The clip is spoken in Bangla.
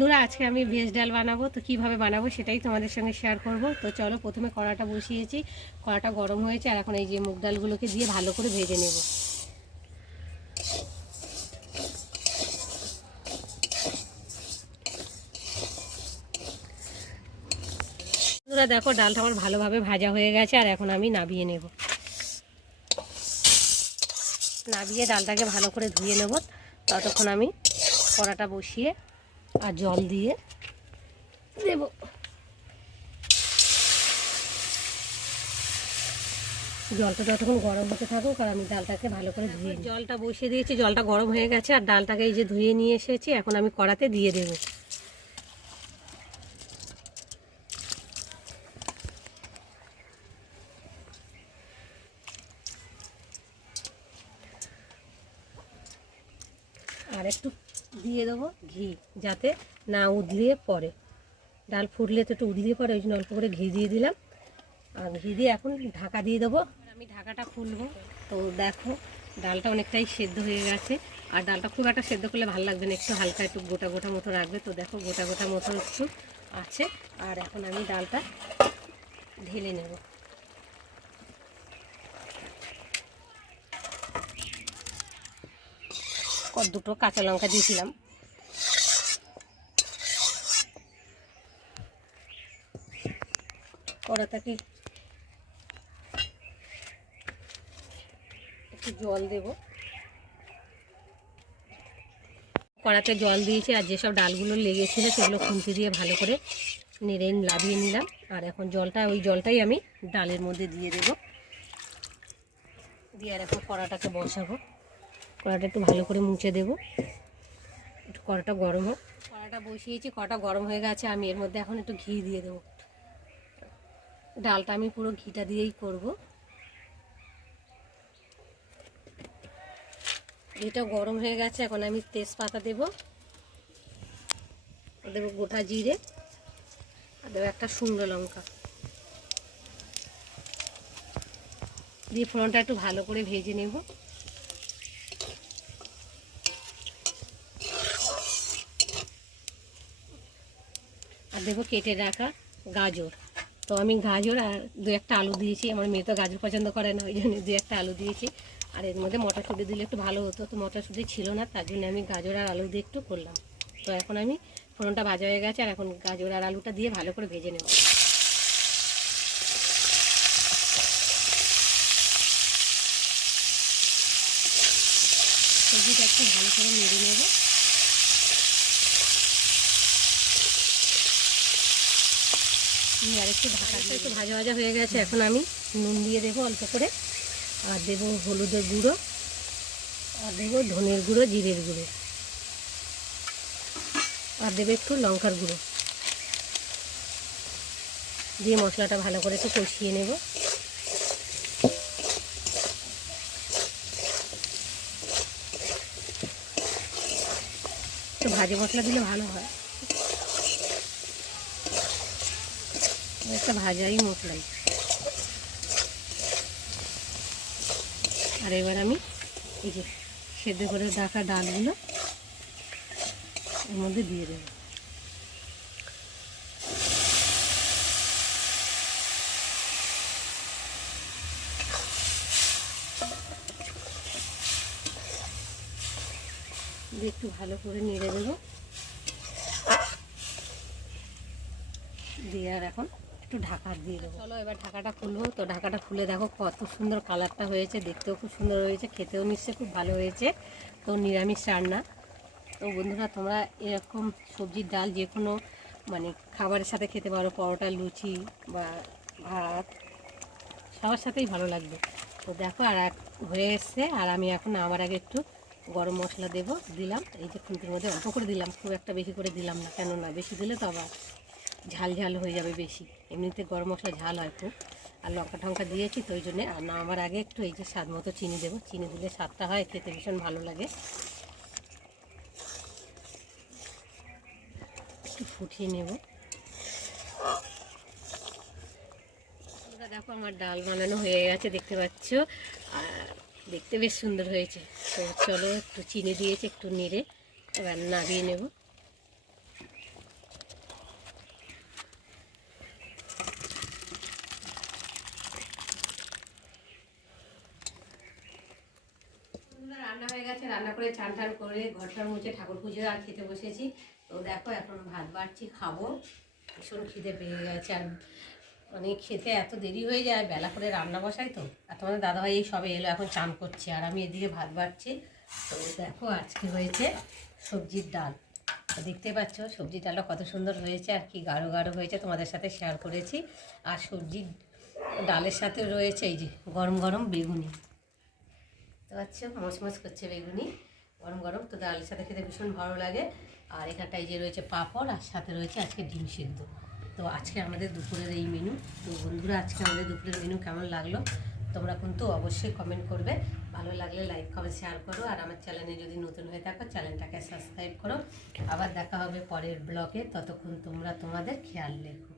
বন্ধুরা, আজকে আমি ভেজ ডাল বানাবো। তো কীভাবে বানাবো সেটাই তোমাদের সঙ্গে শেয়ার করব। তো চলো প্রথমে কড়াটা বসিয়েছি। কড়াটা গরম হয়েছে, আর এখন এই যে মুগ ডালগুলোকে দিয়ে ভালো করে ভেজে নেব। বন্ধুরা, দেখো ডালটা আমার ভালোভাবে ভাজা হয়ে গেছে, আর এখন আমি নাবিয়ে নেব। নাবিয়ে ডালটাকে ভালো করে ধুয়ে নেব। ততক্ষণ আমি কড়াটা বসিয়ে আর জল দিয়ে দেব। জলটা যতক্ষণ গরম হতে থাকুক আর আমি ডালটাকে ভালো করে ধুয়ে জলটা বসিয়ে দিয়েছি জলটা গরম হয়ে গেছে আর ডালটাকে এই যে ধুয়ে নিয়ে এসেছি এখন আমি কড়াতে দিয়ে দেবো। আর একটু দিয়ে দেবো ঘি, যাতে না উদলিয়ে পড়ে। ডাল ফুটলে তো একটু উদলিয়ে পড়ে, ওই জন্য অল্প করে ঘি দিয়ে দিলাম। আর ঘি দিয়ে এখন ঢাকা দিয়ে দেবো। আমি ঢাকাটা খুলবো। তো দেখো, ডালটা অনেকটাই সেদ্ধ হয়ে গেছে। আর ডালটা খুব একটা সেদ্ধ করলে ভালো লাগবে না, একটু হালকা একটু গোটা গোটা মতো রাখবে। তো দেখো, গোটা গোটা মতো একটু আছে। আর এখন আমি ডালটা ঢেলে নেব। দুটো কাঁচা লঙ্কা দিয়েছিলাম। কড়াটাকে একটু জল দেব। কড়াতে জল দিয়েছি, আর যেসব ডালগুলো লেগেছিল সেগুলো খুন্তি দিয়ে ভালো করে নেড়ে লাভিয়ে নিলাম। আর এখন জলটা, ওই জলটাই আমি ডালের মধ্যে দিয়ে দেব। দিয়ে আর এখন কড়াটাকে বসাবো। কড়াটা একটু ভালো করে মুছে দেব। একটু কড়াটা গরম হোক। কড়াটা বসিয়েছি কড়াটা গরম হয়ে গেছে, আমি এর মধ্যে এখন একটু ঘি দিয়ে দেবো। ডালটা আমি পুরো ঘিটা দিয়েই করব। ঘিটা গরম হয়ে গেছে, এখন আমি তেজপাতা দেব। দেবো গোটা জিরে, আর দেবো একটা শুকনো লঙ্কা। দিয়ে ফোড়নটা একটু ভালো করে ভেজে নেব। আর দেবো কেটে রাখা গাজর। তো আমি গাজর আর দু একটা আলু দিয়েছি। আমার মেয়ে তো গাজর পছন্দ করে না, ওই জন্য দু একটা আলু দিয়েছি। আর এর মধ্যে মটরশুঁটি দিলে একটু ভালো হতো। তো মটরশুঁটি ছিল না, তার জন্য আমি গাজর আর আলু দিয়ে একটু করলাম। তো এখন আমি ফোড়নটা ভাজা হয়ে গেছে, আর এখন গাজর আর আলুটা দিয়ে ভালো করে ভেজে নেব। সবজিটা একটু ভালো করে নেড়ে নেব। দিয়ে আর একটু ঢাকা দিয়ে একটু ভাজা ভাজা হয়ে গেছে এখন আমি নুন দিয়ে দেবো অল্প করে। আর দেবো হলুদের গুঁড়ো আর দেবো ধনের গুঁড়ো জিরের গুঁড়ো। আর দেবো একটু লঙ্কার গুঁড়ো। দিয়ে মশলাটা ভালো করে একটু কষিয়ে নেব। একটু ভাজে মশলা দিলে ভালো হয়। একটা ভাজাই মশলাই। আর এবার আমি এই যে সেদ্ধ করে রাখা ডালগুলো এর মধ্যে দিয়ে দেবো। একটু ভালো করে নেড়ে দেবো। দিয়ে আর এখন একটু ঢাকা দিয়ে দেবো। চলো এবার ঢাকাটা খুলবো। তো ঢাকাটা খুলে দেখো কত সুন্দর কালারটা হয়েছে। দেখতেও খুব সুন্দর হয়েছে, খেতেও নিশ্চয়ই খুব ভালো হয়েছে। তো নিরামিষ রান্না। তো বন্ধুরা, তোমরা এরকম সবজির ডাল যে কোনো মানে খাবারের সাথে খেতে পারো, পরোটা, লুচি বা ভাত, সবার সাথেই ভালো লাগবে। তো দেখো, আর এক হয়ে এসছে। আর আমি এখন আমার আগে একটু গরম মশলা দেবো। দিলাম। এই যে খুন্তির মধ্যে অল্প করে দিলাম। খুব একটা বেশি করে দিলাম না। কেন না বেশি দিলে তো আবার ঝাল ঝাল হয়ে যাবে বেশি। এমনিতে গরম মশলা ঝাল হয় খুব। আর লঙ্কা টঙ্কা দিয়েছি তো ওই জন্যে। আর না আমার আগে একটু এই যে স্বাদ মতো চিনি দেবো। চিনি দিলে স্বাদটা হয়, খেতে ভীষণ ভালো লাগে। একটু ফুটিয়ে নেব। দেখো আমার ডাল বানানো হয়ে গেছে, দেখতে পাচ্ছ? আর দেখতে বেশ সুন্দর হয়েছে। তো চলো একটু চিনি দিয়েছি, একটু নেড়ে এবার নাবিয়ে নেব। রান্না হয়ে গেছে, রান্না করে চান টান করে ঘরটার মুছে ঠাকুর পুজো আর খেতে বসেছি। তো দেখো, এখন ভাত বাড়ছি, খাব। ভীষণ খিদে পেয়ে গেছে আর মানে খেতে এত দেরি হয়ে যায়, বেলা করে রান্না বসাই তো। আর তোমাদের দাদাভাই এই সবে এলো, এখন চান করছে। আর আমি এদিকে ভাত বাড়ছি। তো দেখো, আজকে হয়েছে সবজির ডাল। দেখতে পাচ্ছ, সবজির ডালটা কত সুন্দর হয়েছে আর কি গাঢ় গাঢ় হয়েছে। তোমাদের সাথে শেয়ার করেছি। আর সবজির ডালের সাথে রয়েছে এই যে গরম গরম বেগুনি। তো পাচ্ছ মচমচ করছে বেগুনি, গরম গরম, তো ডালের সাথে খেতে ভীষণ ভালো লাগে। আর এখানটায় যে রয়েছে পাঁপড়, আর সাথে রয়েছে আজকে ডিম সিদ্ধ। তো আজকে আমাদের দুপুরের এই মেনু তো বন্ধুরা, আজকে আমাদের দুপুরের মেনু কেমন লাগল? তোমরা কিন্তু অবশ্যই কমেন্ট করবে। ভালো লাগলে লাইক কমেন্ট শেয়ার করো। আর আমার চ্যানেলে যদি নতুন হয়ে থাকো চ্যানেলটাকে সাবস্ক্রাইব করো। আবার দেখা হবে পরের ব্লগে ততক্ষণ তোমরা তোমাদের খেয়াল রেখো।